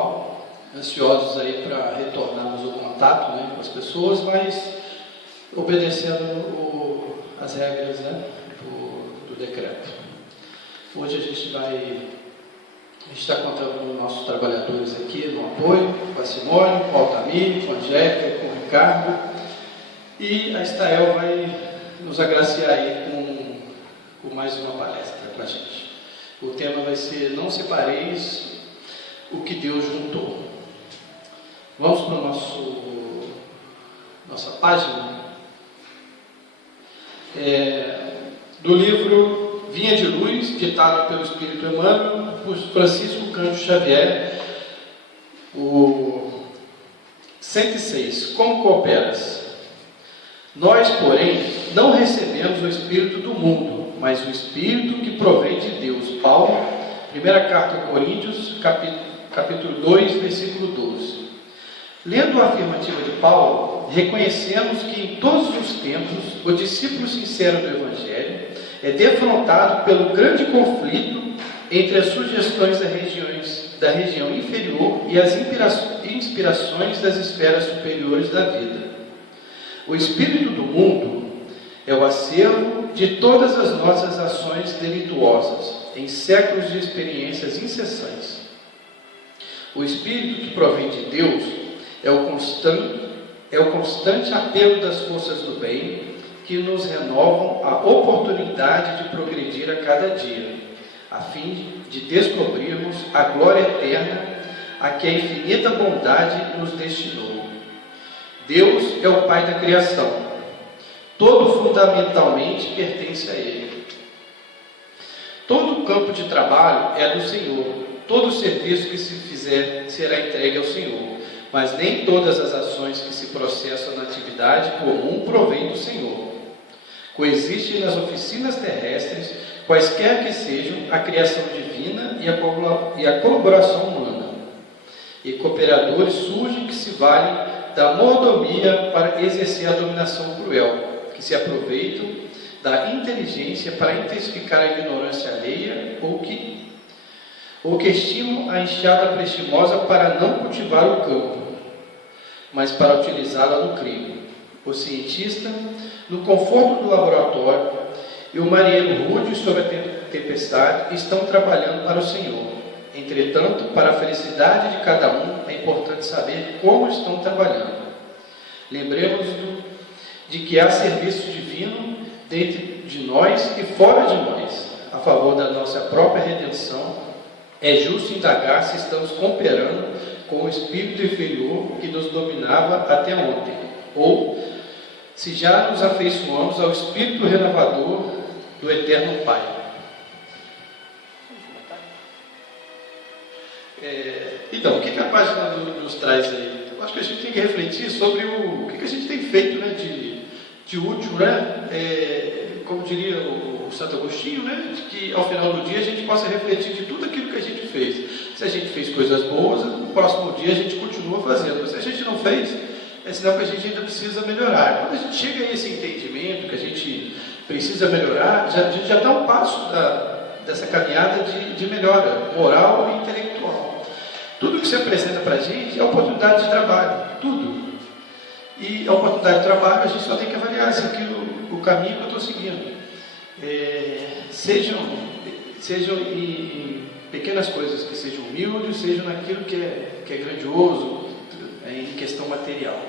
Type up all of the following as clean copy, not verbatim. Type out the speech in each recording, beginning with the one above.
virtual, ansiosos aí para retornarmos o contato, né, com as pessoas, mas obedecendo as regras, né, do decreto. Hoje a gente está contando com os nossos trabalhadores aqui no apoio, com a Simone, com o Altamir, com a Angélica, com o Ricardo, e a Estael vai nos agraciar aí com mais uma palestra com a gente. O tema vai ser: não separeis o que Deus juntou. Vamos para nossa página. Do livro Vinha de Luz, ditado pelo Espírito Emmanuel, por Francisco Cândido Xavier, o 106. Como cooperas? Nós, porém, não recebemos o Espírito do mundo, mas o Espírito que provém de Deus. Paulo, primeira carta a Coríntios, capítulo 2, versículo 12. Lendo a afirmativa de Paulo, reconhecemos que em todos os tempos o discípulo sincero do Evangelho é defrontado pelo grande conflito entre as sugestões da região inferior e as inspirações das esferas superiores da vida. O espírito do mundo é o acervo de todas as nossas ações delituosas, em séculos de experiências incessantes. O espírito que provém de Deus é o constante apelo das forças do bem, que nos renovam a oportunidade de progredir a cada dia, a fim de descobrirmos a glória eterna a que a infinita bondade nos destinou. Deus é o Pai da criação. Todo fundamentalmente pertence a Ele. Todo o campo de trabalho é do Senhor. Todo serviço que se fizer será entregue ao Senhor. Mas nem todas as ações que se processam na atividade comum provêm do Senhor. Coexistem nas oficinas terrestres, quaisquer que sejam, a criação divina e a colaboração humana. E cooperadores surgem que se valem da mordomia para exercer a dominação cruel, que se aproveitam da inteligência para intensificar a ignorância alheia, ou que estimam a enxada prestimosa para não cultivar o campo, mas para utilizá-la no crime. O cientista, no conforto do laboratório, e o marinheiro rude sob a tempestade estão trabalhando para o Senhor. Entretanto, para a felicidade de cada um, é importante saber como estão trabalhando. Lembremos-nos de que há serviço divino dentro de nós e fora de nós, a favor da nossa própria redenção. É justo indagar se estamos cooperando com o espírito inferior que nos dominava até ontem, ou se já nos afeiçoamos ao espírito renovador do eterno Pai. Então, o que a página nos traz aí? Eu acho que a gente tem que refletir sobre o que a gente tem feito, né, de útil, né? Como diria o Santo Agostinho, né, de que ao final do dia a gente possa refletir de tudo aquilo que a gente fez. Se a gente fez coisas boas, no próximo dia a gente continua fazendo. Mas se a gente não fez, é sinal que a gente ainda precisa melhorar. Quando a gente chega a esse entendimento que a gente precisa melhorar, a gente já dá um passo dessa caminhada de melhora moral e intelectual. Tudo que se apresenta para a gente é oportunidade de trabalho, tudo. E a oportunidade de trabalho a gente só tem que avaliar se o caminho que eu estou seguindo. Sejam em pequenas coisas que sejam humildes, sejam naquilo que é grandioso, em questão material.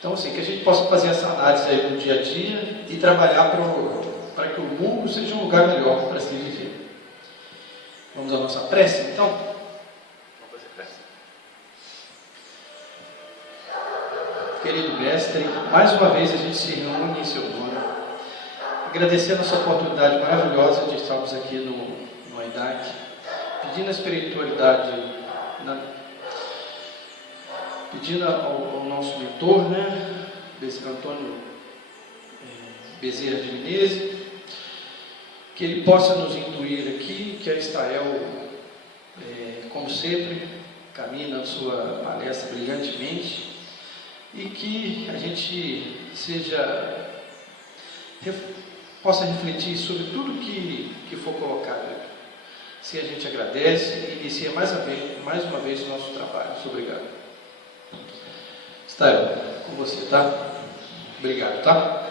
Então, assim, que a gente possa fazer essa análise aí no dia a dia e trabalhar para que o mundo seja um lugar melhor para se viver. Vamos à nossa prece, então? Vamos fazer prece. Querido Mestre, mais uma vez a gente se reúne em seu nome, agradecendo essa oportunidade maravilhosa de estarmos aqui no AIDAC, pedindo a espiritualidade, pedindo ao nosso mentor, né, Antônio Bezerra de Menezes, que ele possa nos intuir aqui, que a Estael, como sempre, caminha na sua palestra brilhantemente, e que a gente possa refletir sobre tudo que for colocado aqui. Assim a gente agradece e inicia mais uma vez o nosso trabalho. Muito obrigado. Está com você, tá? Obrigado, tá?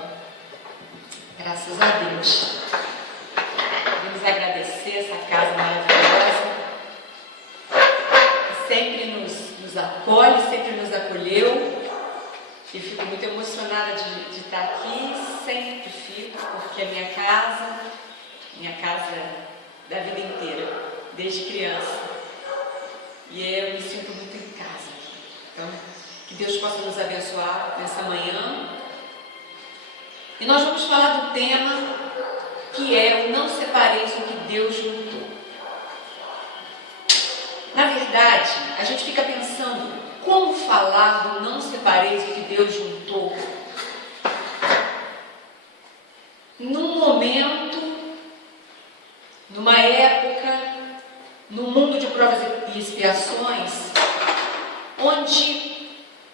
Graças a Deus. Vamos agradecer essa casa maravilhosa, que sempre nos acolhe, sempre nos acolheu. E fico muito emocionada de estar aqui, sempre fico, porque é minha casa da vida inteira, desde criança. E eu me sinto muito em casa. Então, que Deus possa nos abençoar nessa manhã. E nós vamos falar do tema que é o não separeis o que Deus juntou. Na verdade, a gente fica pensando, como falar do não separeis o que Deus juntou? Num momento, numa época, num mundo de provas e expiações, onde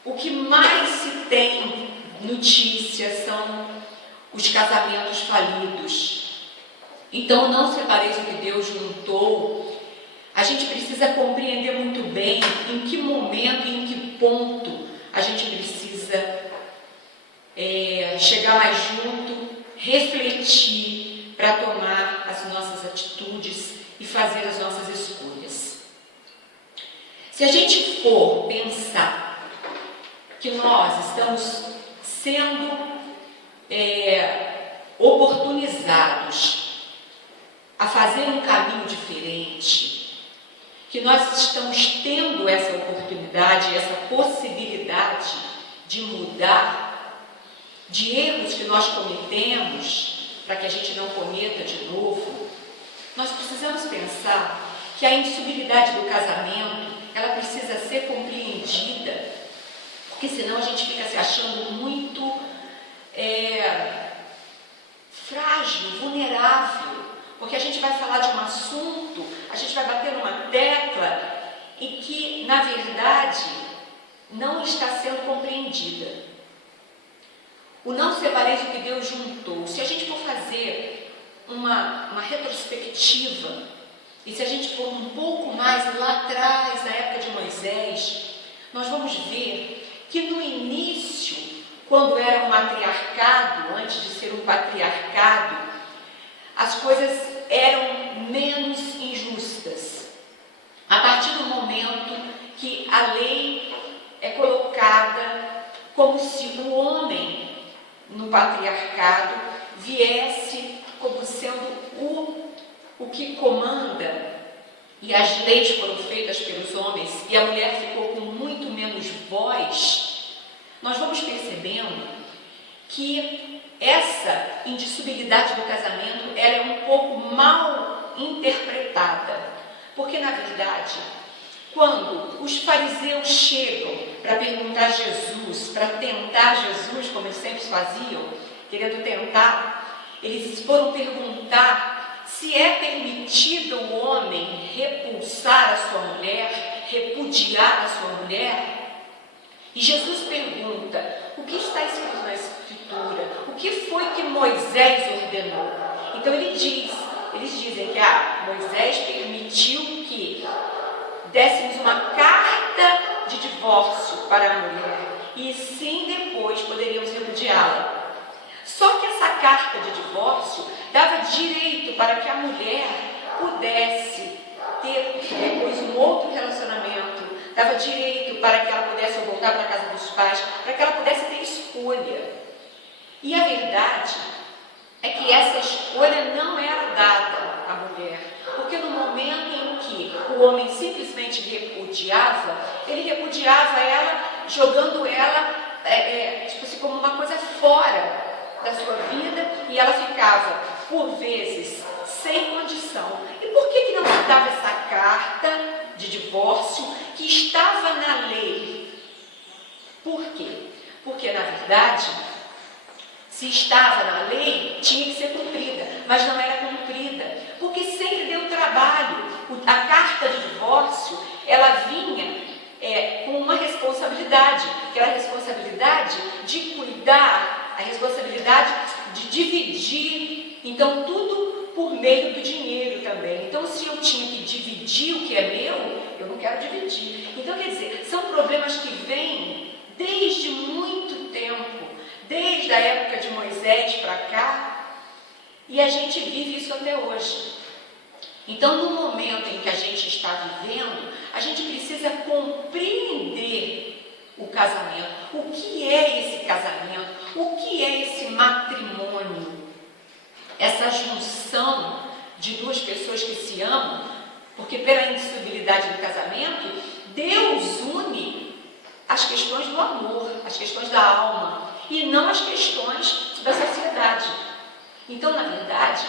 o que mais se tem notícia são os casamentos falidos. Então, não separeis o que Deus juntou. A gente precisa compreender muito bem em que momento e em que ponto a gente precisa chegar mais junto, refletir para tomar as nossas atitudes e fazer as nossas escolhas. Se a gente for pensar que nós estamos sendo oportunizados a fazer um caminho diferente, que nós estamos tendo essa oportunidade, essa possibilidade de mudar, de erros que nós cometemos, para que a gente não cometa de novo, nós precisamos pensar que a indissolubilidade do casamento, ela precisa ser compreendida, porque senão a gente fica se achando muito frágil, vulnerável, porque a gente vai falar de um assunto, a gente vai bater numa tecla em que, na verdade, não está sendo compreendida. O não separeis o que Deus juntou. Se a gente for fazer uma retrospectiva, e se a gente for um pouco mais lá atrás, na época de Moisés, nós vamos ver que no início, quando era um matriarcado, antes de ser um patriarcado, as coisas eram menos injustas. A partir do momento que a lei é colocada como se o homem no patriarcado viesse como sendo o que comanda, e as leis foram feitas pelos homens e a mulher ficou com muito menos voz, nós vamos percebendo que essa indissolubilidade do casamento ela é um pouco mal interpretada, porque na verdade, quando os fariseus chegam para perguntar a Jesus, para tentar Jesus, como eles sempre faziam, querendo tentar, eles foram perguntar se é permitido o homem repulsar a sua mulher, repudiar a sua mulher. E Jesus pergunta, o que está escrito na Escritura? O que foi que Moisés ordenou? Então eles dizem que Moisés permitiu que dessemos uma carta de divórcio para a mulher e sim depois poderíamos repudiá-la. Só que essa carta de divórcio dava direito para que a mulher pudesse ter depois um outro relacionamento, dava direito para que ela pudesse voltar para a casa dos pais, para que ela pudesse ter escolha. E a verdade é que essa escolha não era dada à mulher, porque no momento em que o homem simplesmente repudiava, ele repudiava ela, jogando ela tipo assim, como uma coisa fora da sua vida, e ela ficava, por vezes, sem condição. E por que não se dava essa carta de divórcio que estava na lei? Por quê? Porque, na verdade, se estava na lei, tinha que ser cumprida, mas não era cumprida, porque sempre deu trabalho. A carta de divórcio, ela vinha com uma responsabilidade, que era a responsabilidade de cuidar, a responsabilidade de dividir. Então, tudo por meio do dinheiro também. Então, se eu tinha que dividir o que é meu, eu não quero dividir. Então, quer dizer, são problemas que vêm desde muito tempo, desde a época de Moisés para cá, e a gente vive isso até hoje. Então, no momento em que a gente está vivendo, a gente precisa compreender o casamento. O que é esse casamento? O que é esse matrimônio? Essa junção de duas pessoas que se amam, porque pela indissolubilidade do casamento, Deus une as questões do amor, as questões da alma, e não as questões da sociedade. Então, na verdade,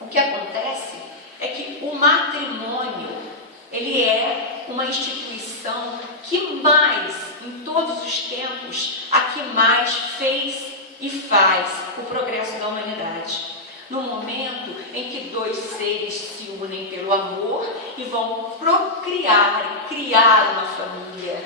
o que acontece é que o matrimônio, ele é uma instituição que mais, em todos os tempos, a que mais fez e faz o progresso da humanidade. No momento em que dois seres se unem pelo amor e vão procriar e criar uma família.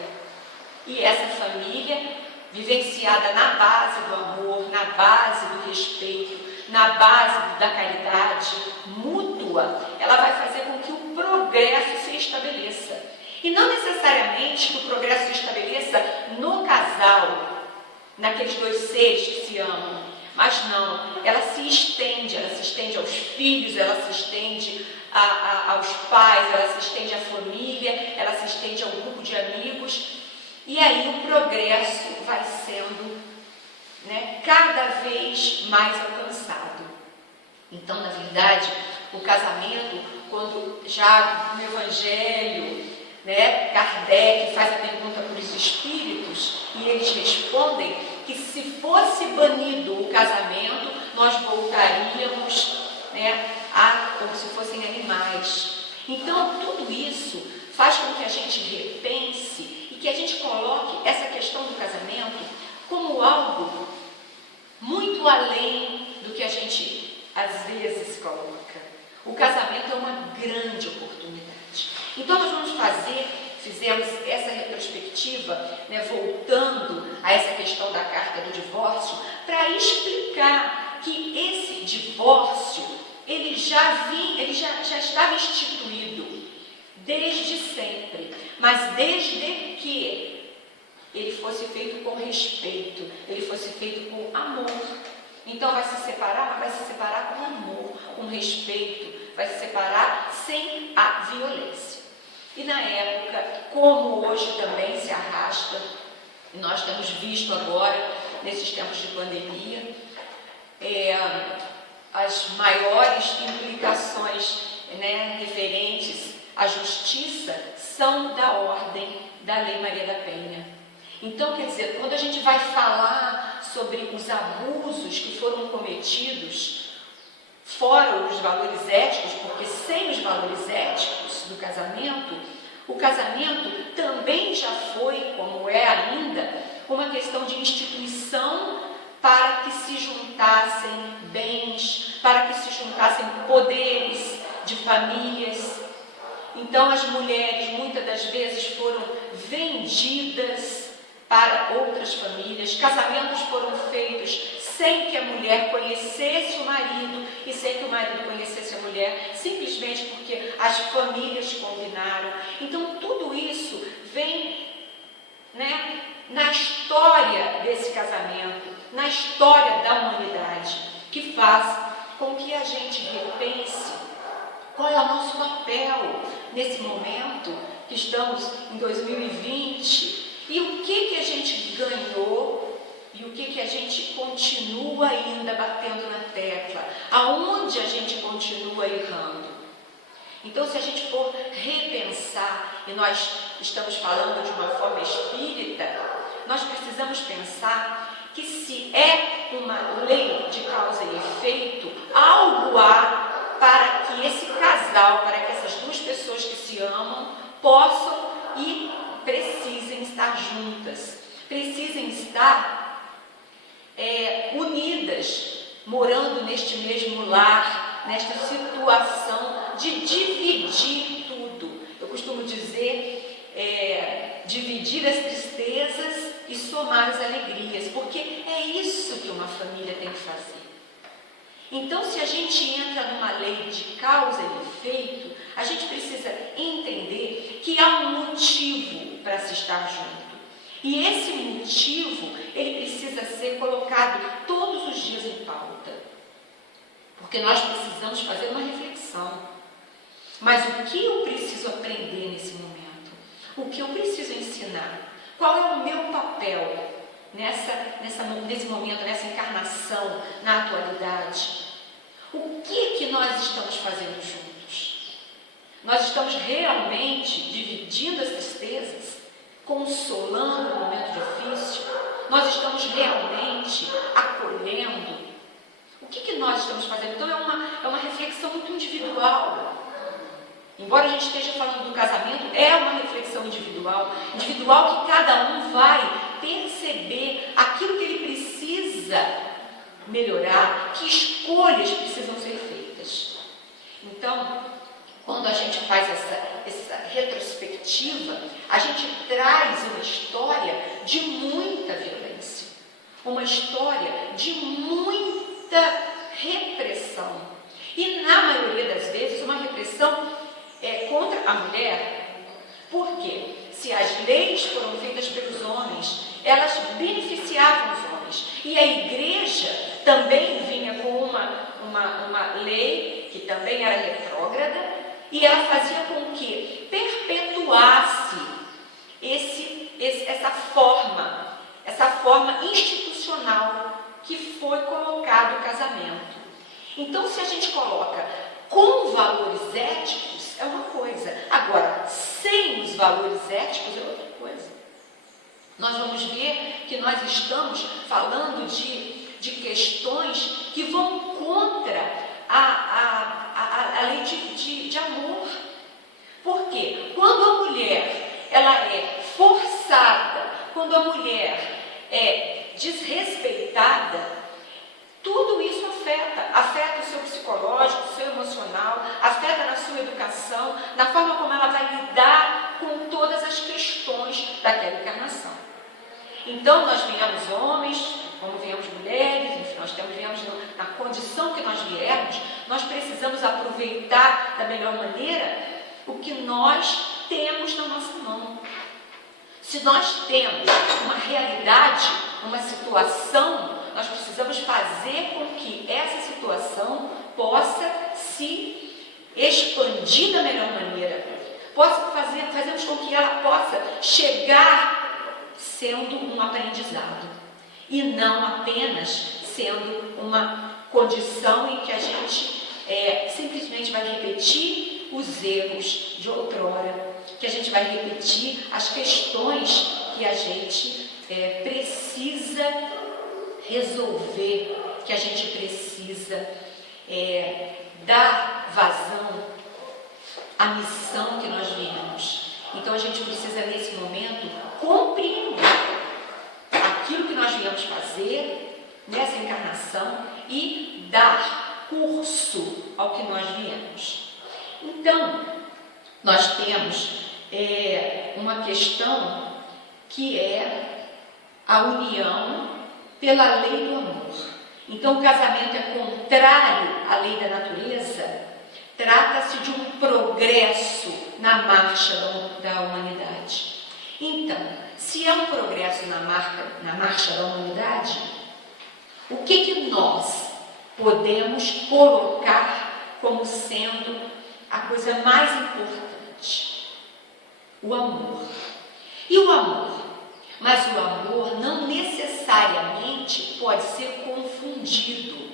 E essa família, vivenciada na base do amor, na base do respeito, na base da caridade mútua, ela vai fazer com que o progresso se estabeleça. E não necessariamente que o progresso se estabeleça no casal, naqueles dois seres que se amam, mas não, ela se estende aos filhos, ela se estende aos pais, ela se estende à família, ela se estende ao grupo de amigos, e aí o progresso vai sendo, cada vez mais alcançado. Então, na verdade, o casamento, quando já no Evangelho, Kardec faz a pergunta para os espíritos e eles respondem que se fosse banido o casamento, nós voltaríamos como se fossem animais. Então, tudo isso faz com que a gente repense e que a gente coloque essa questão do casamento como algo muito além do que a gente às vezes coloca. O casamento é uma grande oportunidade. Então nós fizemos essa retrospectiva, voltando a essa questão da carta do divórcio, para explicar que esse divórcio, ele já estava instituído desde sempre, mas desde que ele fosse feito com respeito, ele fosse feito com amor. Então vai se separar, mas vai se separar com amor, com respeito, vai se separar sem a violência. E na época, como hoje também se arrasta, e nós temos visto agora, nesses tempos de pandemia, as maiores implicações referentes à justiça são da ordem da Lei Maria da Penha. Então, quer dizer, quando a gente vai falar sobre os abusos que foram cometidos, fora os valores éticos, porque sem os valores éticos do casamento, o casamento também já foi, como é ainda, uma questão de instituição para que se juntassem bens, para que se juntassem poderes de famílias. Então as mulheres muitas das vezes foram vendidas para outras famílias, casamentos foram feitos sem que a mulher conhecesse o marido e sem que o marido conhecesse a mulher, simplesmente porque as famílias combinaram. Então tudo isso vem na história desse casamento, na história da humanidade, que faz com que a gente repense qual é o nosso papel nesse momento que estamos em 2020 e o que a gente ganhou e o que a gente continua ainda batendo na tecla, aonde a gente continua errando. Então, se a gente for repensar, e nós estamos falando de uma forma espírita, nós precisamos pensar que se é uma lei de causa e efeito, algo há para que esse casal, para que essas duas pessoas que se amam, possam e precisem estar juntas, precisem estar unidas, morando neste mesmo lar, nesta situação de dividir tudo. Eu costumo dizer, dividir as tristezas e somar as alegrias, porque é isso que uma família tem que fazer. Então, se a gente entra numa lei de causa e efeito, a gente precisa entender que há um motivo para se estar junto. E esse motivo, ele precisa ser colocado todos os dias em pauta. Porque nós precisamos fazer uma reflexão. Mas o que eu preciso aprender nesse momento? O que eu preciso ensinar? Qual é o meu papel nesse momento, nessa encarnação, na atualidade? O que nós estamos fazendo juntos? Nós estamos realmente dividindo as tristezas, consolando o momento difícil? Nós estamos realmente acolhendo? O que nós estamos fazendo? Então é uma reflexão muito individual. Embora a gente esteja falando do casamento, é uma reflexão individual que cada um vai perceber aquilo que ele precisa melhorar, que escolhas precisam ser feitas. Então, quando a gente faz essa retrospectiva, a gente traz uma história de muita violência, uma história de muita repressão. E na maioria das vezes, uma repressão contra a mulher. Por quê? Se as leis foram feitas pelos homens, elas beneficiavam os homens. E a igreja também vinha com uma lei que também era retrógrada, e ela fazia com que perpetuasse essa forma institucional que foi colocado o casamento. Então, se a gente coloca com valores éticos, é uma coisa. Agora, sem os valores éticos, é outra coisa. Nós vamos ver que nós estamos falando de questões que vão contra a lei de amor. Por quê? Quando a mulher ela é forçada, quando a mulher é desrespeitada, tudo isso afeta o seu psicológico, o seu emocional, afeta na sua educação, na forma como ela vai lidar com todas as questões daquela encarnação. Então, nós viemos homens, como viemos mulheres, enfim, nós viemos na condição que nós viemos, nós precisamos aproveitar da melhor maneira o que nós temos na nossa mão. Se nós temos uma realidade, uma situação, nós precisamos fazer com que essa situação possa se expandir da melhor maneira, fazermos com que ela possa chegar sendo um aprendizado e não apenas sendo uma condição em que a gente simplesmente vai repetir os erros de outrora, que a gente vai repetir as questões que a gente precisa resolver, que a gente precisa dar vazão à missão que nós viemos. Então a gente precisa nesse momento compreender aquilo que nós viemos fazer nessa encarnação e dar curso ao que nós viemos. Então nós temos uma questão que é a união pela lei do amor. Então, o casamento é contrário à lei da natureza, trata-se de um progresso na marcha da humanidade. Então, se é um progresso na marcha da humanidade, o que nós podemos colocar como sendo a coisa mais importante? O amor. E o amor? Mas o amor não necessariamente pode ser confundido,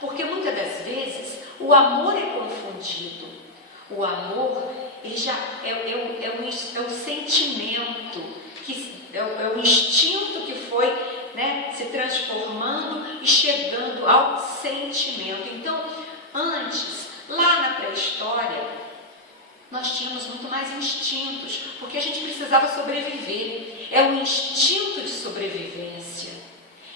porque muitas das vezes o amor é confundido. O amor ele já é um sentimento, é um instinto que foi se transformando e chegando ao sentimento. Então, antes, lá na pré-história, nós tínhamos muito mais instintos, porque a gente precisava sobreviver. É um instinto de sobrevivência.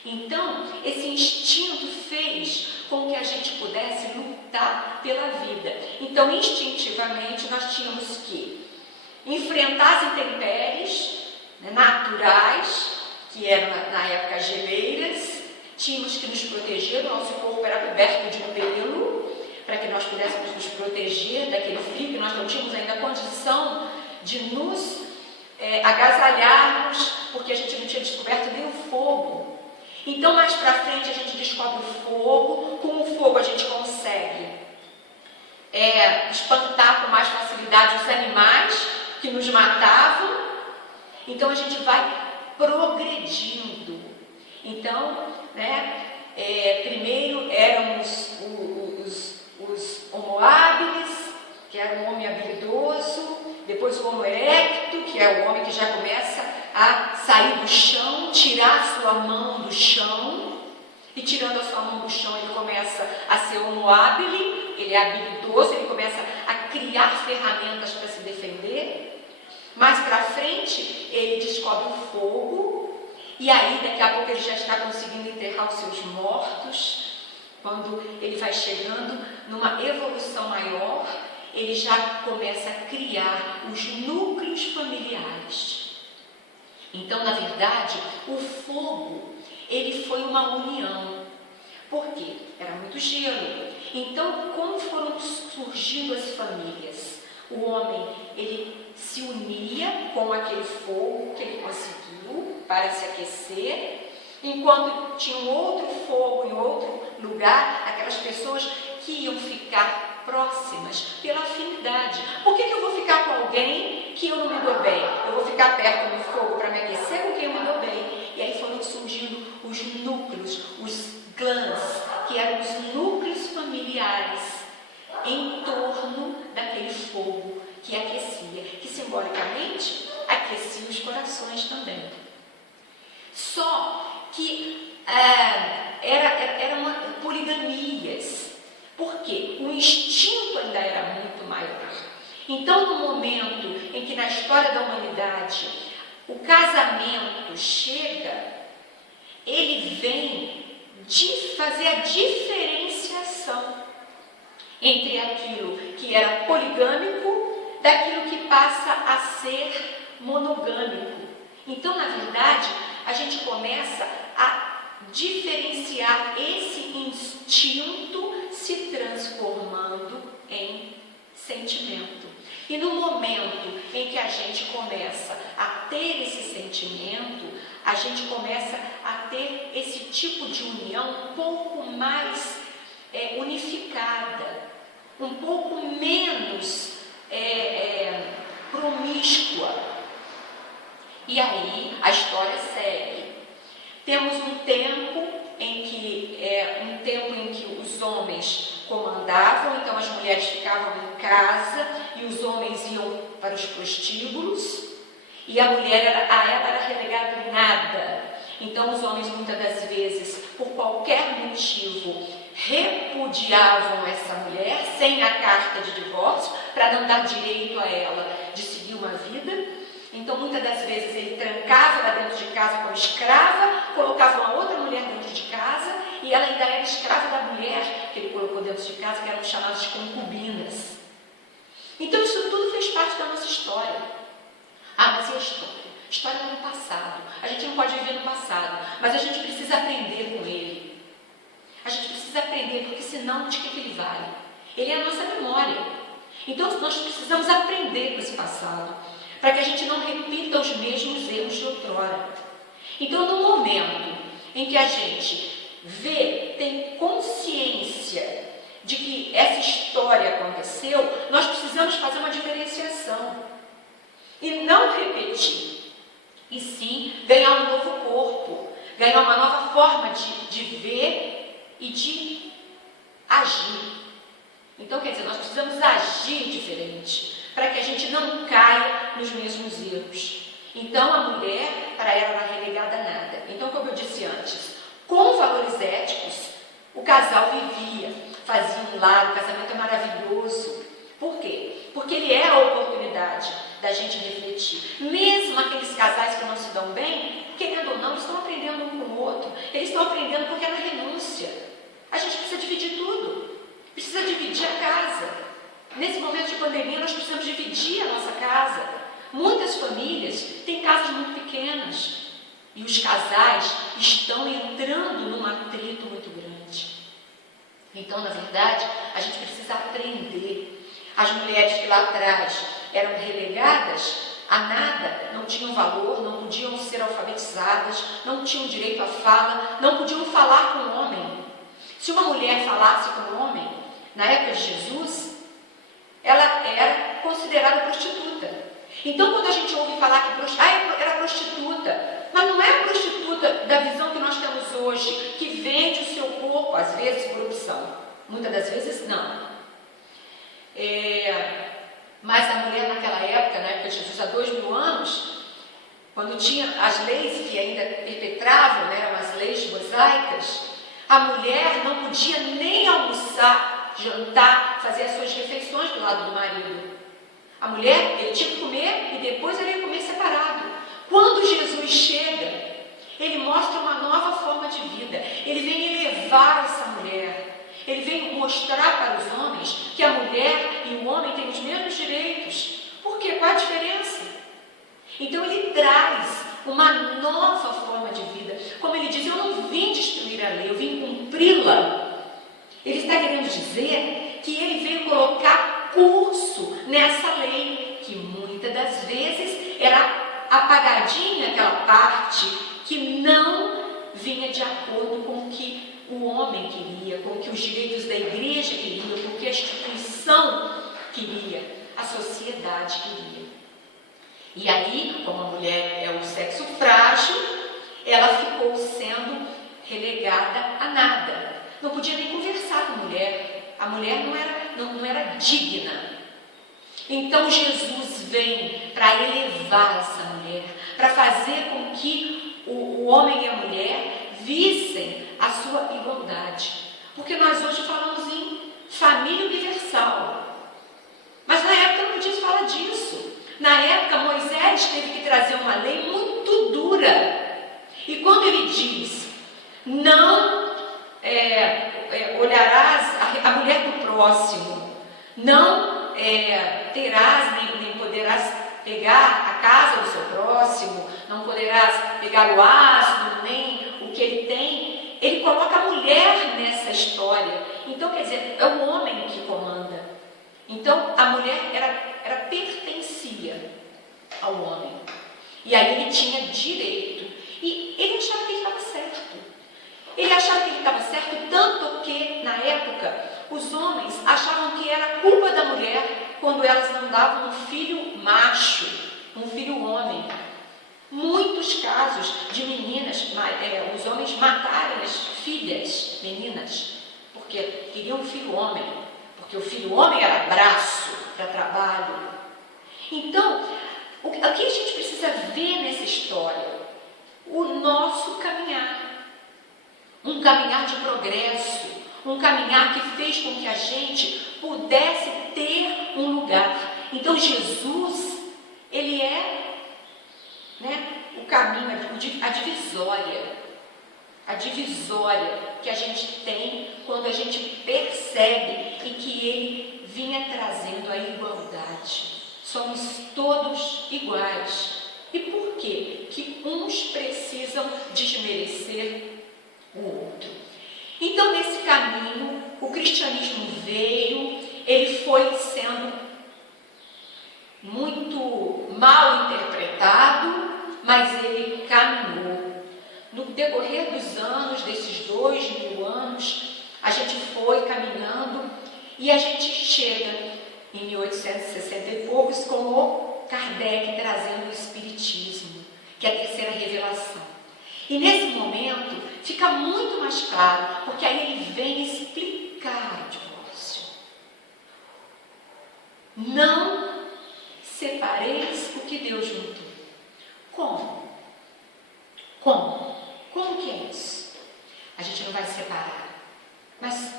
Então, esse instinto fez com que a gente pudesse lutar pela vida. Então, instintivamente, nós tínhamos que enfrentar as intempéries naturais, que eram na época geleiras, tínhamos que nos proteger, o nosso corpo era coberto de pelo, para que nós pudéssemos nos proteger daquele frio, que nós não tínhamos ainda condição de nos agasalharmos, porque a gente não tinha descoberto nem o fogo. Então, mais para frente, a gente descobre o fogo. Com o fogo, a gente consegue espantar com mais facilidade os animais que nos matavam. Então, a gente vai progredindo. Então, primeiro éramos os Homo habilis, que era um homem habilidoso. Depois o Homo erecto, que é o homem que já começa a sair do chão, tirar a sua mão do chão. E tirando a sua mão do chão, ele começa a ser Homo habile, ele é habilidoso, ele começa a criar ferramentas para se defender. Mais para frente, ele descobre o fogo, e aí daqui a pouco ele já está conseguindo enterrar os seus mortos. Quando ele vai chegando numa evolução maior, ele já começa a criar os núcleos familiares. Então, na verdade, o fogo, ele foi uma união. Por quê? Era muito gelo. Então, como foram surgindo as famílias? O homem, ele se unia com aquele fogo que ele conseguiu para se aquecer, enquanto tinha um outro fogo em outro lugar, aquelas pessoas que iam ficar próximas pela afinidade. Por que eu vou ficar com alguém que eu não me dou bem? Eu vou ficar perto do fogo para me aquecer com quem eu me dou bem. E aí foram surgindo os núcleos, os clãs, que eram os núcleos familiares em torno daquele fogo que aquecia, que simbolicamente aquecia os corações também. Só que eram poligamias. Por quê? O instinto ainda era muito maior. Então, no momento em que na história da humanidade o casamento chega, ele vem de fazer a diferenciação entre aquilo que era poligâmico daquilo que passa a ser monogâmico. Então, na verdade, a gente começa a diferenciar esse instinto se transformando em sentimento. E no momento em que a gente começa a ter esse sentimento, a gente começa a ter esse tipo de união um pouco mais unificada, um pouco menos promíscua. E aí a história segue. Temos um tempo em que os homens comandavam, então as mulheres ficavam em casa e os homens iam para os prostíbulos, e a mulher era relegada em nada. Então os homens muitas das vezes, por qualquer motivo, repudiavam essa mulher sem a carta de divórcio, para não dar direito a ela de seguir uma vida. Então, muitas das vezes, ele trancava ela dentro de casa como escrava, colocava uma outra mulher dentro de casa, e ela ainda era escrava da mulher que ele colocou dentro de casa, que eram chamadas de concubinas. Então, isso tudo fez parte da nossa história. Mas e a história? A história é no passado. A gente não pode viver no passado, mas a gente precisa aprender com ele. A gente precisa aprender, porque senão, de que ele vale? Ele é a nossa memória. Então, nós precisamos aprender com esse passado, para que a gente não repita os mesmos erros de outrora. Então, no momento em que a gente tem consciência de que essa história aconteceu, nós precisamos fazer uma diferenciação. E não repetir, e sim ganhar um novo corpo, ganhar uma nova forma de ver e de agir. Então, quer dizer, nós precisamos agir diferente, para que a gente não caia nos mesmos erros. Então, a mulher, para ela, era relegada a nada. Então, como eu disse antes, com valores éticos, o casal vivia, fazia um lar, o casamento é maravilhoso. Por quê? Porque ele é a oportunidade da gente refletir. Mesmo aqueles casais que não se dão bem, querendo ou não, estão aprendendo um com o outro. Eles estão aprendendo porque é na renúncia. A gente precisa dividir tudo. Precisa dividir a casa. Nesse momento de pandemia, nós precisamos dividir a nossa casa. Muitas famílias têm casas muito pequenas. E os casais estão entrando num atrito muito grande. Então, na verdade, a gente precisa aprender. As mulheres que lá atrás eram relegadas a nada, não tinham valor, não podiam ser alfabetizadas, não tinham direito à fala, não podiam falar com o homem. Se uma mulher falasse com o homem, na época de Jesus, ela era considerada prostituta. Então, quando a gente ouve falar que era prostituta, mas não é a prostituta da visão que nós temos hoje, que vende o seu corpo, às vezes, por opção. Muitas das vezes, não. Mas a mulher naquela época, na época de Jesus, há 2000 anos, quando tinha as leis que ainda perpetravam, né, eram as leis mosaicas, a mulher não podia nem almoçar, jantar, fazer as suas refeições do lado do marido. A mulher, ele tinha que comer e depois ele ia comer separado. Quando Jesus chega, ele mostra uma nova forma de vida. Ele vem elevar essa mulher. Ele vem mostrar para os homens que a mulher e o homem têm os mesmos direitos. Por quê? Qual a diferença? Então ele traz uma nova forma de vida. Como ele diz, eu não vim destruir a lei, eu vim cumpri-la. Ele está querendo dizer que ele veio colocar curso nessa lei, que muitas das vezes era apagadinha, aquela parte que não vinha de acordo com o que o homem queria, com o que os direitos da igreja queriam, com o que a instituição queria, a sociedade queria. E aí, como a mulher é o sexo frágil, ela ficou sendo relegada a nada. Não podia nem conversar com a mulher. A mulher não era digna. Então Jesus vem para elevar essa mulher, para fazer com que o homem e a mulher vissem a sua igualdade. Porque nós hoje falamos em família universal. Mas na época não podia falar disso. Na época Moisés teve que trazer uma lei muito dura. E quando ele diz, não olharás a mulher do próximo, não terás nem poderás pegar a casa do seu próximo, não poderás pegar o ácido, nem o que ele tem. Ele coloca a mulher nessa história. Então, quer dizer, é o homem que comanda. Então, a mulher pertencia ao homem. E aí ele tinha direito. E ele achava que ele estava certo. Ele achava que ele estava certo, tanto que, na época, os homens achavam que era culpa da mulher quando elas não davam um filho macho, um filho homem. Muitos casos de meninas, os homens matarem as filhas meninas, porque queriam um filho homem, porque o filho homem era braço para trabalho. Então, o que a gente precisa ver nessa história? O nosso caminhar. Um caminhar de progresso, um caminhar que fez com que a gente pudesse ter um lugar. Então Jesus, ele é o caminho, a divisória que a gente tem quando a gente percebe e que ele vinha trazendo a igualdade. Somos todos iguais. E por quê? Que uns precisam desmerecer o outro. Então, nesse caminho, o cristianismo veio, ele foi sendo muito mal interpretado, mas ele caminhou. No decorrer dos anos, desses 2000 anos, a gente foi caminhando e a gente chega em 1860 e poucos com o Kardec trazendo o Espiritismo, que é a terceira revelação. E nesse momento fica muito mais claro, porque aí ele vem explicar o divórcio. Não separeis o que Deus juntou. Como? Como que é isso? A gente não vai separar. Mas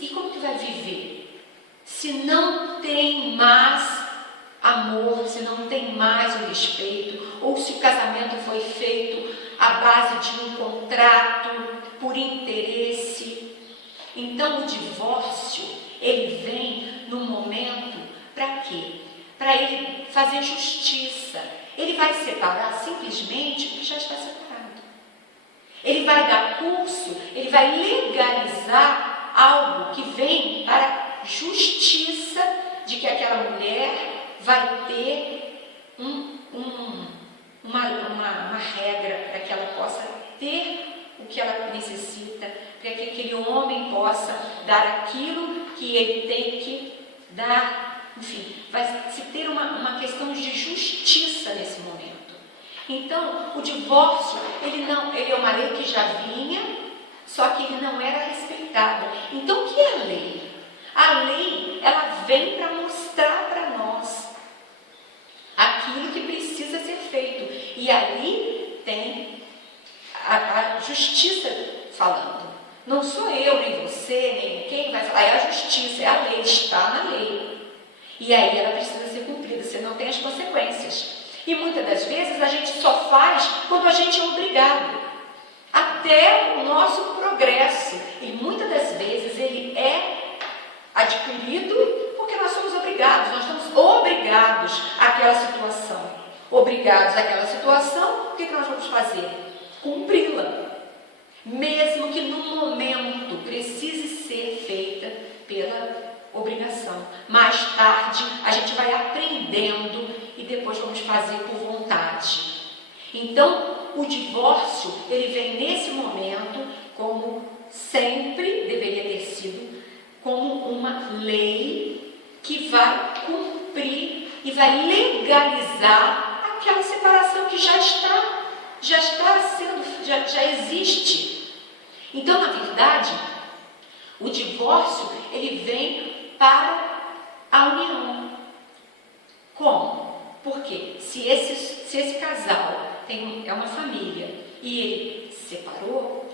e como que vai viver? Se não tem mais amor, se não tem mais o respeito, ou se o casamento foi feito à base de um contrato por interesse. Então o divórcio, ele vem no momento para quê? Para ele fazer justiça. Ele vai separar simplesmente porque já está ele vai dar curso, ele vai legalizar algo que vem para justiça de que aquela mulher vai ter uma regra para que ela possa ter o que ela necessita, para que aquele homem possa dar aquilo que ele tem que dar. Enfim, vai se ter uma questão de justiça nesse momento. Então, o divórcio, ele é uma lei que já vinha, só que ele não era respeitada. Então, o que é a lei? A lei, ela vem para mostrar para nós aquilo que precisa ser feito. E ali tem a justiça falando. Não sou eu, nem você, nem quem vai falar, é a justiça, é a lei, está na lei. E aí ela precisa ser cumprida, senão tem as consequências. E muitas das vezes a gente só faz quando a gente é obrigado. Até o nosso progresso. E muitas das vezes ele é adquirido porque nós somos obrigados. Nós estamos obrigados àquela situação. Obrigados àquela situação, o que nós vamos fazer? Cumpri-la. Mesmo que num momento precise ser feita pela obrigação. Mais tarde a gente vai aprendendo e depois vamos fazer por vontade. Então, o divórcio, ele vem nesse momento, como sempre deveria ter sido, como uma lei que vai cumprir e vai legalizar aquela separação que já existe. Então, na verdade, o divórcio, ele vem para a união. Como? Porque se esse casal é uma família e ele separou,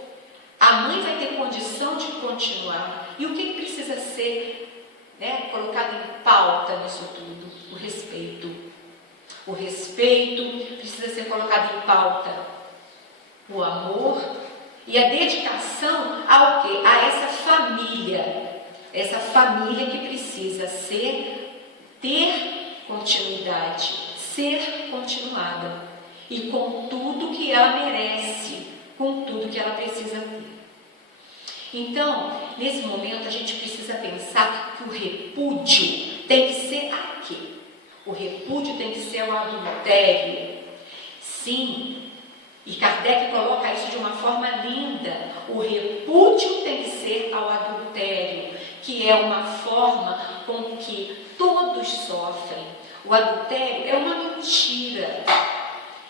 a mãe vai ter condição de continuar. E o que precisa ser colocado em pauta nisso tudo? O respeito. O respeito precisa ser colocado em pauta. O amor e a dedicação ao quê? A essa família. Essa família que precisa ter continuidade, ser continuada. E com tudo que ela merece, com tudo que ela precisa ter. Então, nesse momento, a gente precisa pensar que o repúdio tem que ser aqui. O repúdio tem que ser o adultério. Sim, e Kardec coloca isso de uma forma linda. O repúdio tem que ser ao adultério, que é uma forma com que todos sofrem. O adultério é uma mentira.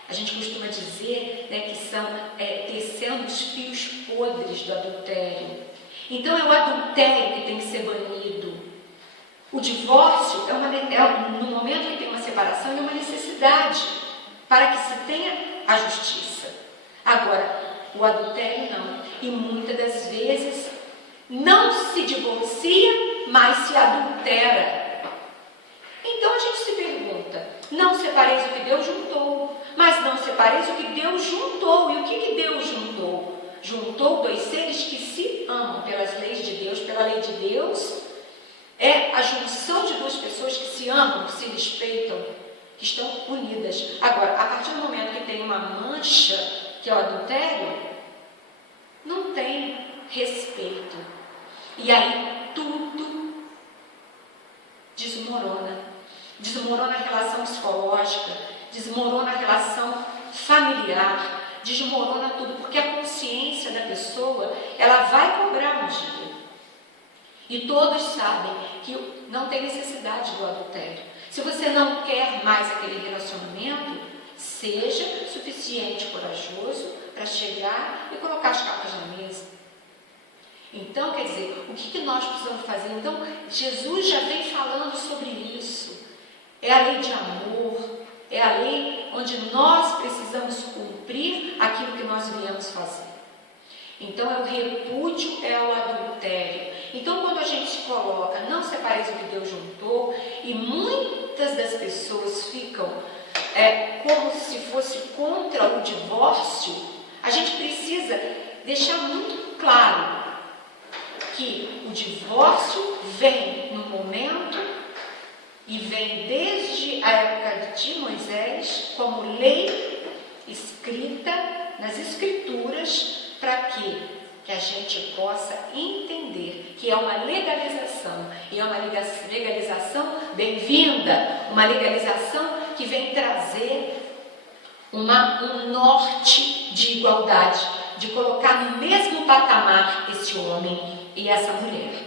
A gente costuma dizer que são tecendo os fios podres do adultério. Então é o adultério que tem que ser banido. O divórcio no momento que tem uma separação, é uma necessidade para que se tenha a justiça. Agora, o adultério não. E muitas das vezes não se divorcia, mas se adultera. Então a gente se pergunta: não separeis o que Deus juntou, mas não separeis o que Deus juntou. E o que Deus juntou? Juntou dois seres que se amam pelas leis de Deus, pela lei de Deus. É a junção de duas pessoas que se amam, que se respeitam, que estão unidas. Agora, a partir do momento que tem uma mancha, que é o adultério, não tem respeito. E aí tudo desmorona. Desmorona a relação psicológica, desmorona a relação familiar, desmorona tudo, porque a consciência da pessoa, ela vai cobrar um dia. E todos sabem que não tem necessidade do adultério. Se você não quer mais aquele relacionamento, seja suficiente corajoso para chegar e colocar as cartas na mesa. Então, quer dizer, o que nós precisamos fazer? Então, Jesus já vem falando sobre isso. É a lei de amor, é a lei onde nós precisamos cumprir aquilo que nós viemos fazer. Então, é o repúdio, é o adultério. Então, quando a gente se coloca, não separeis o que Deus juntou, e muitas das pessoas ficam como se fosse contra o divórcio, a gente precisa deixar muito claro que o divórcio vem no momento e vem desde a época de Moisés como lei escrita nas Escrituras a gente possa entender que é uma legalização, e é uma legalização bem-vinda, uma legalização que vem trazer um norte de igualdade, de colocar no mesmo patamar esse homem e essa mulher.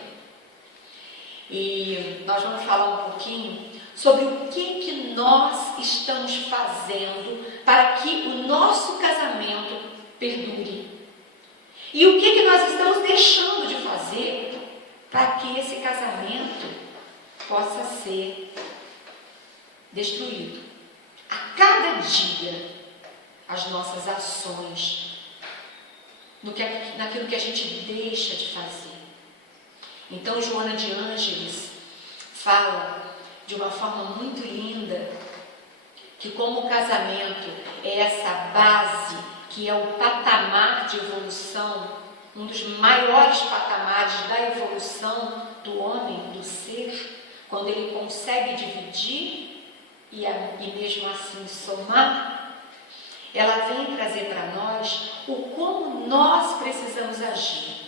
E nós vamos falar um pouquinho sobre o que nós estamos fazendo para que o nosso casamento perdure. E o que nós estamos deixando de fazer para que esse casamento possa ser destruído. A cada dia, as nossas ações, naquilo que a gente deixa de fazer. Então, Joana de Ângeles fala de uma forma muito linda que como o casamento é essa base, que é o patamar de evolução, um dos maiores patamares da evolução do homem, do ser, quando ele consegue dividir e mesmo assim somar, ela vem trazer para nós o como nós precisamos agir.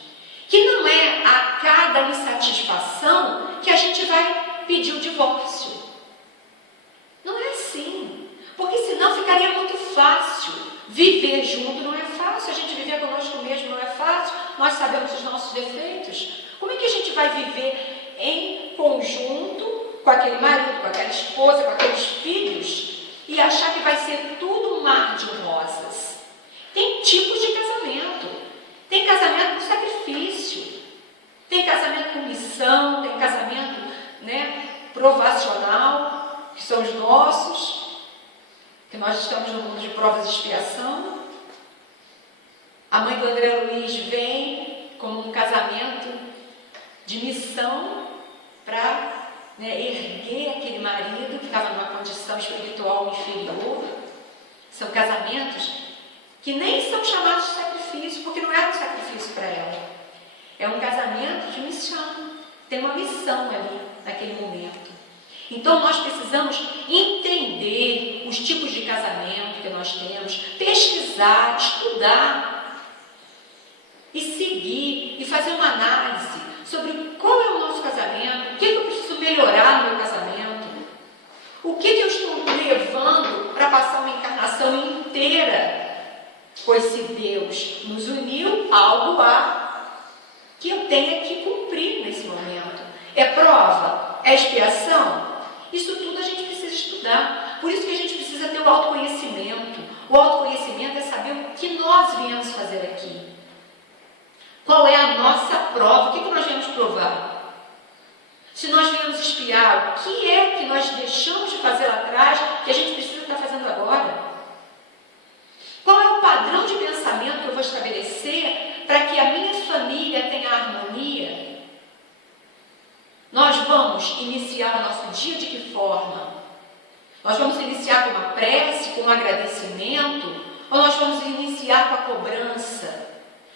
Que não é a cada insatisfação que a gente vai pedir o divórcio. Não é assim. Porque senão ficaria muito fácil. Viver junto não é fácil. A gente viver conosco mesmo não é fácil. Nós sabemos os nossos defeitos. Como é que a gente vai viver em conjunto com aquele marido, com aquela esposa, com aqueles filhos e achar que vai ser tudo um mar de rosas? Tem tipos de casamento. Tem casamento com sacrifício, tem casamento com missão, tem casamento, provacional, que são os nossos, que nós estamos no mundo de provas e expiação. A mãe do André Luiz vem como um casamento de missão para erguer aquele marido que estava numa condição espiritual inferior. São casamentos que nem são chamados de sacrifício, porque não era um sacrifício para ela. É um casamento de missão. Tem uma missão ali, naquele momento. Então, nós precisamos entender os tipos de casamento que nós temos, pesquisar, estudar, e seguir, e fazer uma análise sobre qual é o nosso casamento, o que eu preciso melhorar no meu casamento, o que eu estou levando para passar uma encarnação inteira. Pois se Deus nos uniu, algo há que eu tenha que cumprir nesse momento. É prova? É expiação? Isso tudo a gente precisa estudar. Por isso que a gente precisa ter o autoconhecimento. O autoconhecimento é saber o que nós viemos fazer aqui. Qual é a nossa prova? O que nós viemos provar? Se nós viemos expiar, o que é que nós deixamos de fazer lá atrás que a gente precisa estar fazendo agora? Qual é o padrão de pensamento que eu vou estabelecer para que a minha família tenha harmonia? Nós vamos iniciar o nosso dia de que forma? Nós vamos iniciar com uma prece, com um agradecimento? Ou nós vamos iniciar com a cobrança?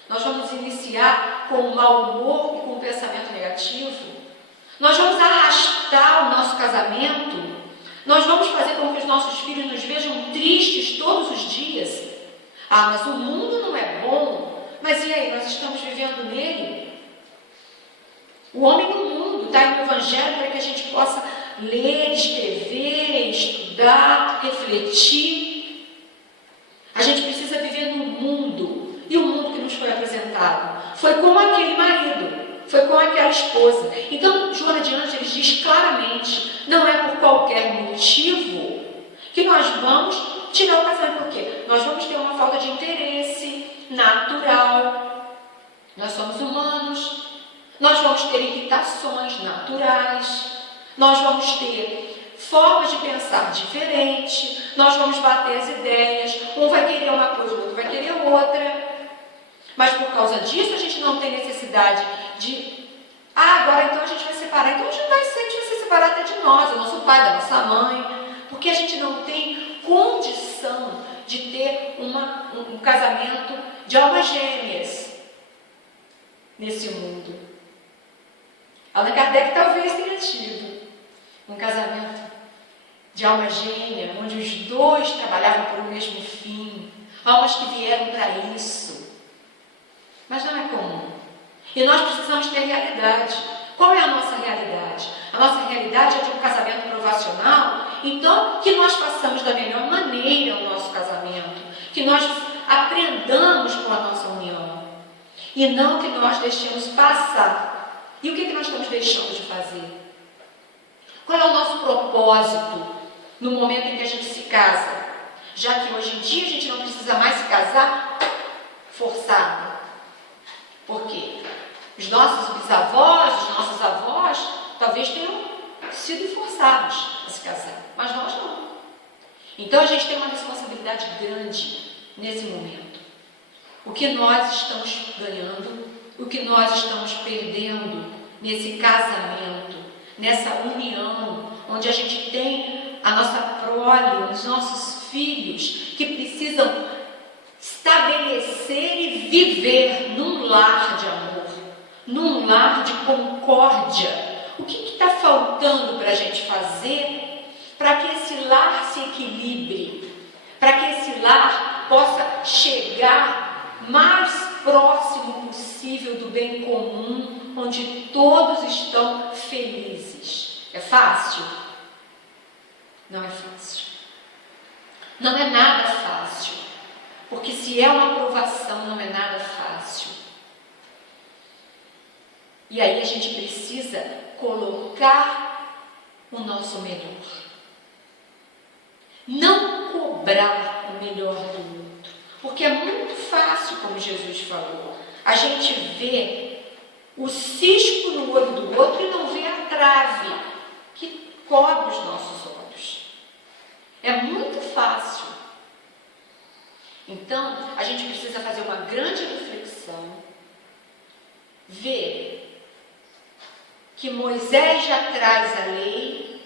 Nós vamos iniciar com o mau humor e com o pensamento negativo? Nós vamos arrastar o nosso casamento? Nós vamos fazer com que os nossos filhos nos vejam tristes todos os dias? Ah, mas o mundo não é bom. Mas e aí, nós estamos vivendo nele? O homem do mundo está aí no Evangelho para que a gente possa ler, escrever, estudar, refletir. A gente precisa viver no mundo. E o mundo que nos foi apresentado foi com aquele marido, foi com aquela esposa. Então, Joana de Ângeles diz claramente, não é por qualquer motivo que nós vamos tirar o casamento. Por quê? Nós vamos ter uma falta de interesse natural. Nós somos humanos. Nós vamos ter irritações naturais. Nós vamos ter formas de pensar diferentes. Nós vamos bater as ideias. Um vai querer uma coisa, o outro vai querer outra. Mas por causa disso a gente não tem necessidade de agora então a gente vai separar. Então a gente vai se separar até de nós, do nosso pai, da nossa mãe. Porque a gente não tem condição de ter um casamento de almas gêmeas nesse mundo. Allan Kardec talvez tenha tido um casamento de alma gêmea, onde os dois trabalhavam por um mesmo fim, almas que vieram para isso. mas não é comum. E nós precisamos ter realidade. Qual é a nossa realidade? A nossa realidade é de um casamento provacional, então que nós façamos da melhor maneira o nosso casamento, que nós aprendamos com a nossa união, e não que nós deixemos passar. E o que nós estamos deixando de fazer? Qual é o nosso propósito no momento em que a gente se casa? Já que hoje em dia a gente não precisa mais se casar forçado. Por quê? Os nossos bisavós, os nossos avós, talvez tenham sido forçados a se casar, mas nós não. Então a gente tem uma responsabilidade grande nesse momento. O que nós estamos ganhando, o que nós estamos perdendo nesse casamento, nessa união, onde a gente tem a nossa prole, os nossos filhos, que precisam estabelecer e viver num lar de amor, num lar de concórdia. O que está faltando para a gente fazer para que esse lar se equilibre, para que esse lar possa chegar mais próximo possível do bem comum, onde todos estão felizes? É fácil? Não é fácil. Não é nada fácil. Porque se é uma aprovação, não é nada fácil. E aí a gente precisa colocar o nosso melhor. Não cobrar o melhor do outro. Porque é muito fácil, como Jesus falou, a gente vê o cisco no olho do outro e não vê a trave que cobre os nossos olhos. É muito fácil. Então, a gente precisa fazer uma grande reflexão, ver que Moisés já traz a lei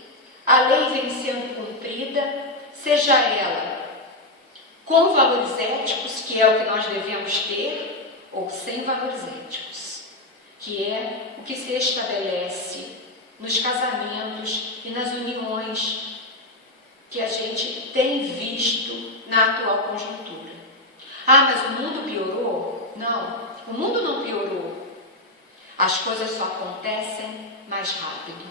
vem sendo cumprida, seja ela com valores éticos, que é o que nós devemos ter, ou sem valores éticos, que é o que se estabelece nos casamentos e nas uniões que a gente tem visto na atual conjuntura. Ah, mas o mundo piorou? Não, o mundo não piorou. As coisas só acontecem mais rápido.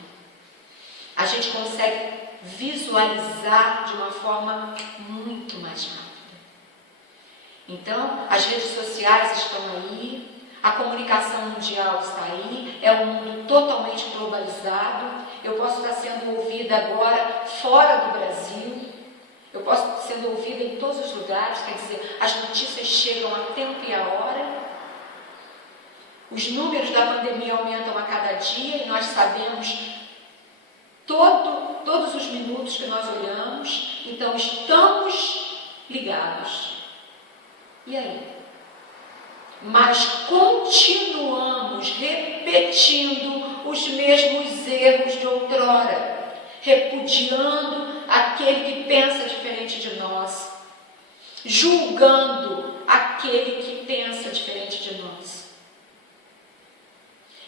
A gente consegue visualizar de uma forma muito mais rápida. Então, as redes sociais estão aí, a comunicação mundial está aí, é um mundo totalmente globalizado. Eu posso estar sendo ouvida agora fora do Brasil, eu posso estar sendo ouvida em todos os lugares, quer dizer, as notícias chegam a tempo e a hora. Os números da pandemia aumentam a cada dia e nós sabemos todos os minutos que nós olhamos, então estamos ligados. E aí? Mas continuamos repetindo os mesmos erros de outrora, repudiando aquele que pensa diferente de nós, julgando aquele que pensa diferente de nós.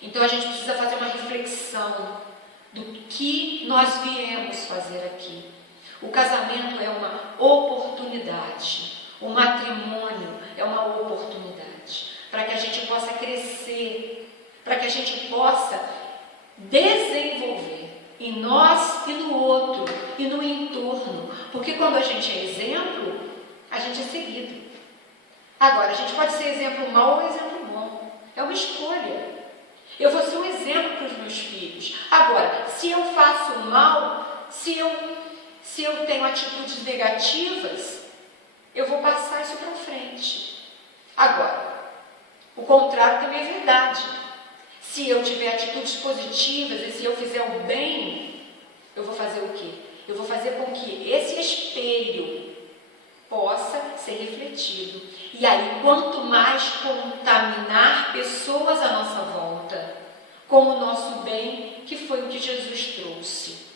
Então a gente precisa fazer uma reflexão do que nós viemos fazer aqui. O casamento é uma oportunidade, o matrimônio é uma oportunidade para que a gente possa crescer, para que a gente possa desenvolver em nós e no outro e no entorno, porque quando a gente é exemplo, a gente é seguido. Agora, a gente pode ser exemplo mau ou exemplo bom, é uma escolha. Eu vou ser um exemplo para os meus filhos. Agora, se eu faço mal, se eu tenho atitudes negativas, eu vou passar isso para frente. Agora, o contrário também é verdade. Se eu tiver atitudes positivas e se eu fizer o bem, eu vou fazer o quê? Eu vou fazer com que esse espelho possa ser refletido. E aí, quanto mais contaminar pessoas à nossa volta com o nosso bem, que foi o que Jesus trouxe,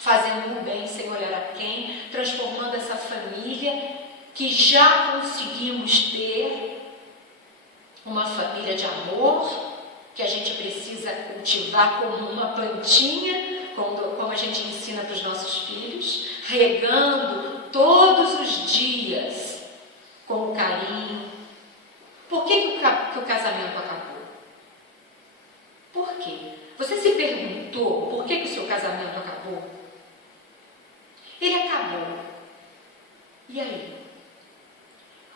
fazendo o bem sem olhar a quem, transformando essa família que já conseguimos ter, uma família de amor, que a gente precisa cultivar como uma plantinha, como a gente ensina para os nossos filhos, regando todos os dias com carinho. Por que o casamento acabou. Ele acabou. E aí?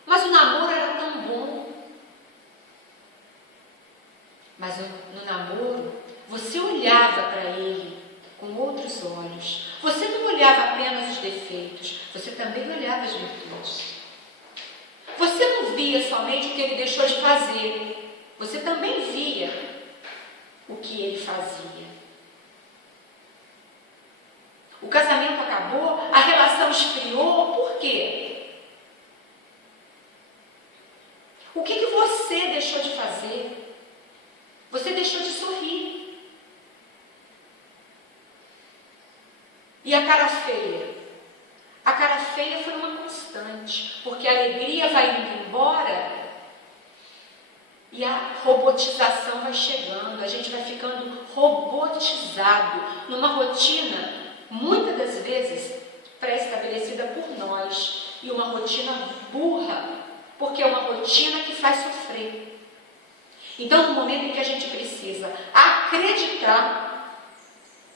Mas o namoro era tão bom. Mas no namoro, você olhava para ele com outros olhos. Você não olhava apenas os defeitos, você também olhava as virtudes. Você não via somente o que ele deixou de fazer, você também via o que ele fazia. O casamento acabou, a relação esfriou, por quê? O que você deixou de fazer? Você deixou de sorrir. E a cara feia? A cara feia foi uma constante, porque a alegria vai indo embora e a robotização vai chegando, a gente vai ficando robotizado numa rotina, muitas das vezes, pré-estabelecida por nós, e uma rotina burra, porque é uma rotina que faz sofrer. Então, no momento em que a gente precisa acreditar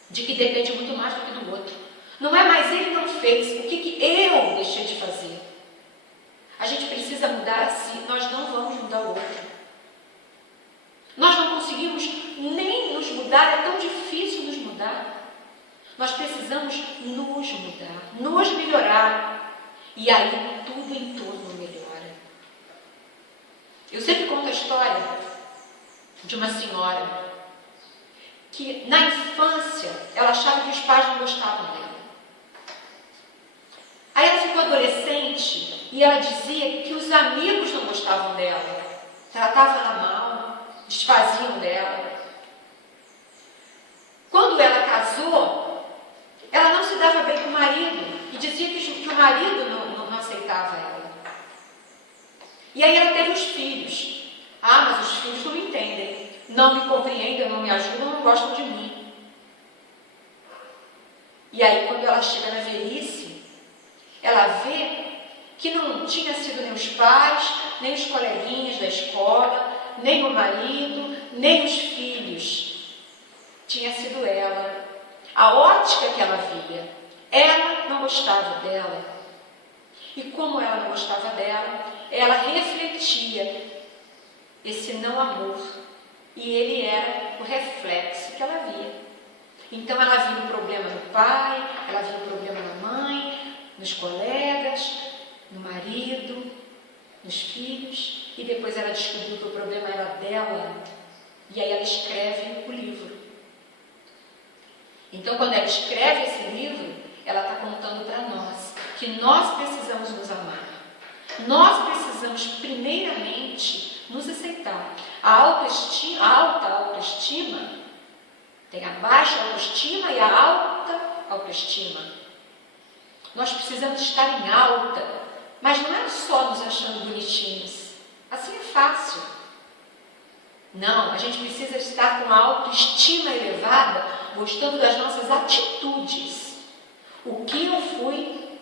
de que depende muito mais do que do outro, não é mais ele não fez, o que eu deixei de fazer? A gente precisa mudar a si, nós não vamos mudar o outro. Nós não conseguimos nem nos mudar, é tão difícil nos mudar. Nós precisamos nos mudar, nos melhorar. E aí tudo em torno melhora. Eu sempre conto a história de uma senhora que na infância ela achava que os pais não gostavam dela. Aí ela ficou adolescente e ela dizia que os amigos não gostavam dela, tratavam ela mal, desfaziam dela. Quando ela casou, ela não se dava bem com o marido e dizia que o marido não aceitava ela. E aí ela teve os filhos. Ah, mas os filhos não me entendem, não me compreendem, não me ajudam, não gostam de mim. E aí quando ela chega na velhice, ela vê que não tinha sido nem os pais, nem os coleguinhas da escola, nem o marido, nem os filhos. Tinha sido ela. A ótica que ela via. Ela não gostava dela. E como ela não gostava dela, ela refletia esse não amor. E ele era o reflexo que ela via. Então ela via o problema no pai, ela via o problema na mãe, nos colegas, no marido, nos filhos, e depois ela descobriu que o problema era dela, e aí ela escreve o livro. Então, quando ela escreve esse livro, ela está contando para nós que nós precisamos nos amar. Nós precisamos, primeiramente, nos aceitar. A alta autoestima, tem a baixa autoestima e a alta autoestima. Nós precisamos estar em alta, mas não é só nos achando bonitinhos. Assim é fácil. Não, a gente precisa estar com a autoestima elevada, gostando das nossas atitudes. O que eu fui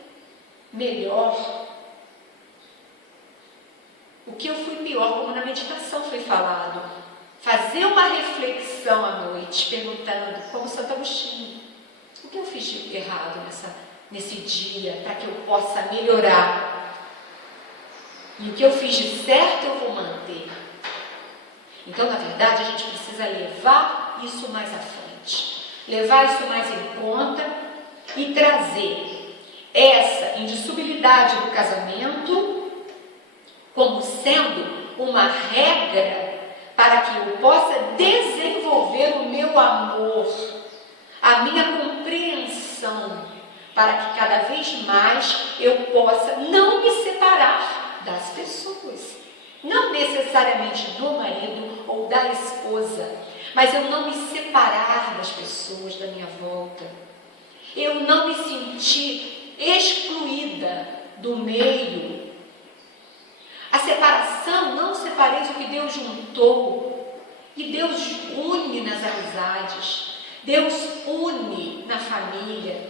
melhor? O que eu fui pior, como na meditação foi falado. Fazer uma reflexão à noite, perguntando, como Santo Agostinho, o que eu fiz de errado nesse dia, para que eu possa melhorar? E o que eu fiz de certo eu vou manter. Então, na verdade, a gente precisa levar isso mais à frente, levar isso mais em conta e trazer essa indissolubilidade do casamento como sendo uma regra para que eu possa desenvolver o meu amor, a minha compreensão, para que cada vez mais eu possa não me separar das pessoas. Não necessariamente do marido ou da esposa, mas eu não me separar das pessoas da minha volta. Eu não me sentir excluída do meio. A separação, não separeis o que Deus juntou. E Deus une nas amizades. Deus une na família.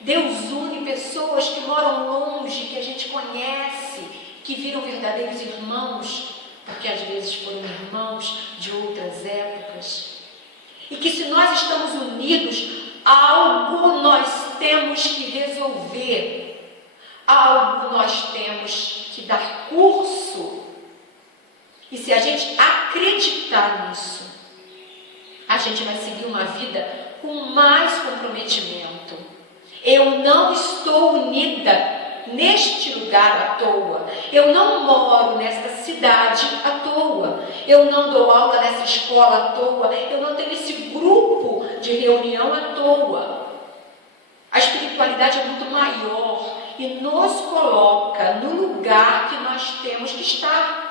Deus une pessoas que moram longe, que a gente conhece, que viram verdadeiros irmãos, porque às vezes foram irmãos de outras épocas. E que se nós estamos unidos algo nós temos que resolver, algo nós temos que dar curso. E se a gente acreditar nisso, a gente vai seguir uma vida com mais comprometimento. Eu não estou unida neste lugar à toa. Eu não moro nesta cidade à toa. Eu não dou aula nessa escola à toa. Eu não tenho esse grupo de reunião à toa. A espiritualidade é muito maior e nos coloca no lugar que nós temos que estar.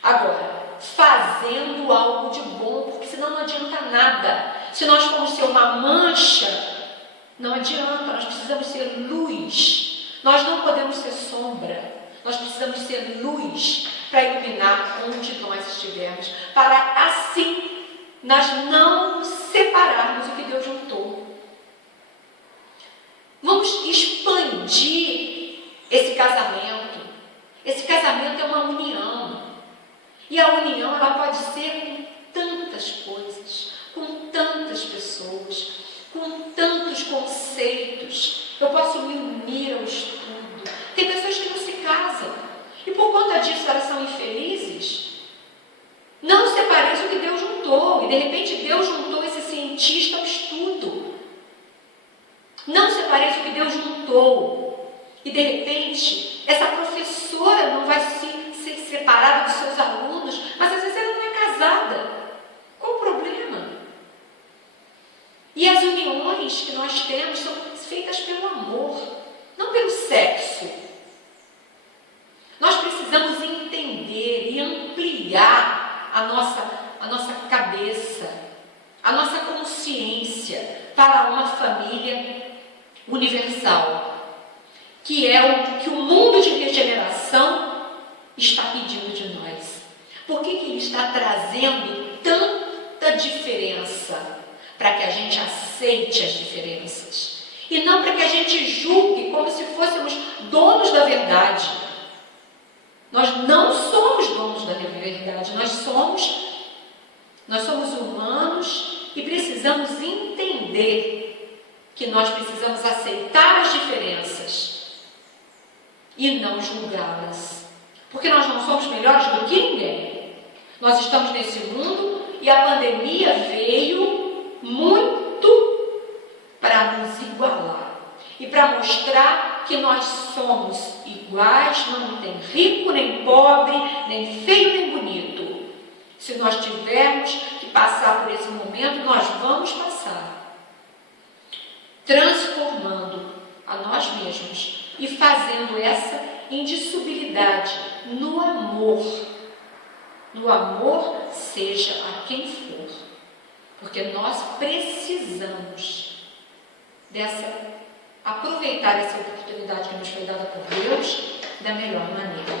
Agora, fazendo algo de bom, porque senão não adianta nada. Se nós formos ser uma mancha, não adianta, nós precisamos ser luz. Nós não podemos ser sombra, nós precisamos ser luz para iluminar onde nós estivermos, para assim nós não separarmos o que Deus juntou. Vamos expandir esse casamento. Esse casamento é uma união. E a união ela pode ser com tantas coisas, com tantas pessoas, com tantos conceitos. Eu posso me unir ao estudo. Tem pessoas que não se casam e por conta disso elas são infelizes. Não se parece o que Deus juntou, e de repente Deus juntou esse cientista ao estudo. Não se parece o que Deus juntou, e de repente essa professora não vai ser separada dos seus alunos, mas às vezes ela não é casada. Qual o problema? E as uniões que nós temos são feitas pelo amor, não pelo sexo. Nós precisamos entender e ampliar a nossa cabeça, a nossa consciência para uma família universal, que é o que o mundo de regeneração está pedindo de nós. Por que ele está trazendo tanta diferença? Para que a gente aceite as diferenças. E não para que a gente julgue como se fôssemos donos da verdade. Nós não somos donos da verdade. Nós somos humanos e precisamos entender que nós precisamos aceitar as diferenças e não julgá-las. Porque nós não somos melhores do que ninguém. Nós estamos nesse mundo e a pandemia veio muito para nos igualar e para mostrar que nós somos iguais, não tem rico nem pobre, nem feio nem bonito. Se nós tivermos que passar por esse momento, nós vamos passar, transformando a nós mesmos e fazendo essa indissolubilidade no amor. No amor, seja a quem for. Porque nós precisamos aproveitar essa oportunidade que nos foi dada por Deus da melhor maneira.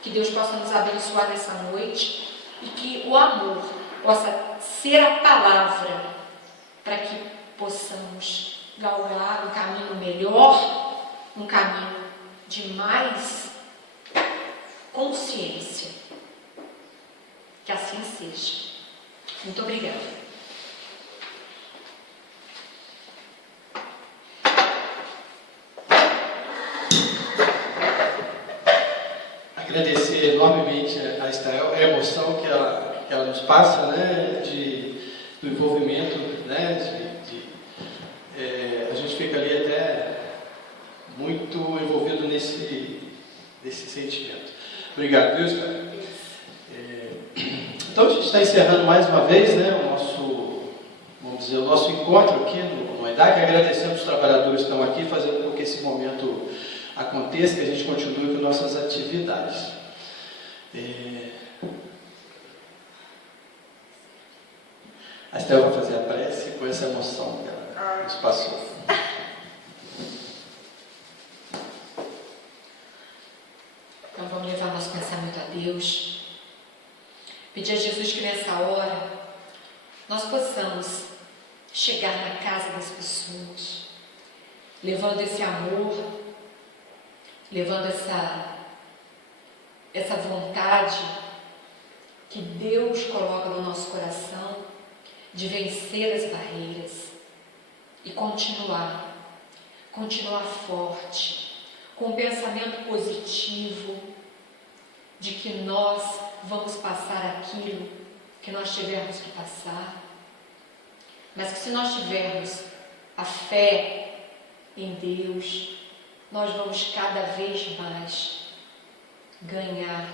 Que Deus possa nos abençoar nessa noite e que o amor possa ser a palavra para que possamos galgar um caminho melhor, um caminho de mais consciência. Que assim seja. Muito obrigada. Agradecer enormemente a Estael, a emoção que ela nos passa, né, do envolvimento, né, a gente fica ali até muito envolvido nesse sentimento. Obrigado, viu, Estael? Então a gente está encerrando mais uma vez, né, o nosso encontro aqui no EDAC, agradecendo os trabalhadores que estão aqui, fazendo com que esse momento aconteça, que a gente continue com nossas atividades. A Estel vai fazer a prece com essa emoção que ela nos passou. Então vamos levar nosso pensamento a Deus. Pedir a Jesus que nessa hora nós possamos chegar na casa das pessoas, levando esse amor, levando essa vontade que Deus coloca no nosso coração de vencer as barreiras, e continuar forte, com um pensamento positivo de que nós vamos passar aquilo que nós tivermos que passar, mas que se nós tivermos a fé em Deus, nós vamos cada vez mais ganhar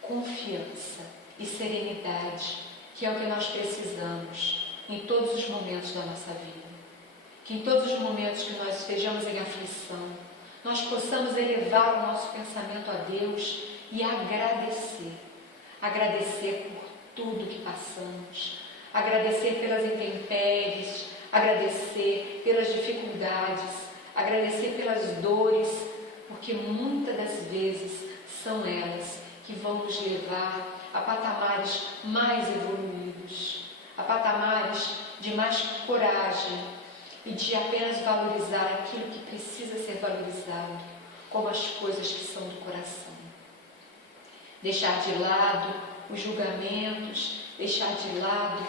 confiança e serenidade, que é o que nós precisamos em todos os momentos da nossa vida. Que em todos os momentos que nós estejamos em aflição, nós possamos elevar o nosso pensamento a Deus e agradecer. Agradecer por tudo que passamos, agradecer pelas intempéries, agradecer pelas dificuldades, agradecer pelas dores, porque muitas das vezes são elas que vão nos levar a patamares mais evoluídos, a patamares de mais coragem e de apenas valorizar aquilo que precisa ser valorizado, como as coisas que são do coração. Deixar de lado os julgamentos, deixar de lado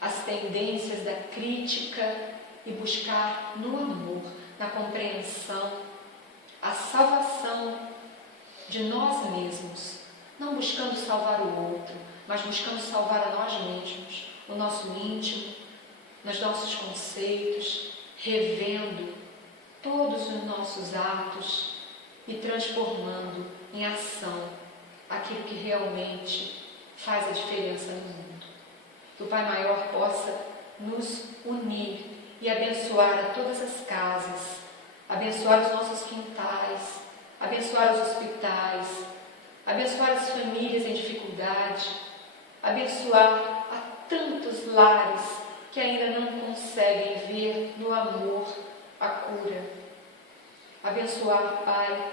as tendências da crítica e buscar no amor, na compreensão, a salvação de nós mesmos, não buscando salvar o outro, mas buscando salvar a nós mesmos, o nosso íntimo, nos nossos conceitos, revendo todos os nossos atos e transformando em ação aquilo que realmente faz a diferença no mundo. Que o Pai Maior possa nos unir e abençoar a todas as casas, abençoar os nossos quintais, abençoar os hospitais, abençoar as famílias em dificuldade, abençoar a tantos lares que ainda não conseguem ver no amor a cura. Abençoar, Pai,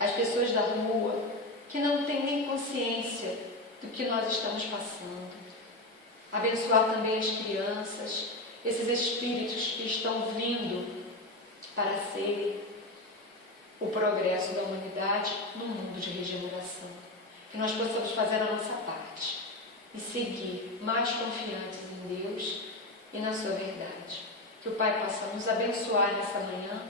as pessoas da rua que não têm nem consciência do que nós estamos passando. Abençoar também as crianças, esses espíritos que estão vindo para serem o progresso da humanidade no mundo de regeneração. Que nós possamos fazer a nossa parte e seguir mais confiantes em Deus e na sua verdade. Que o Pai possa nos abençoar nessa manhã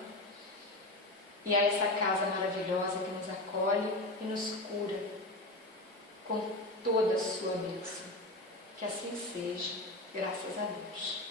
e a essa casa maravilhosa que nos acolhe e nos cura com toda a sua bênção. Que assim seja, graças a Deus.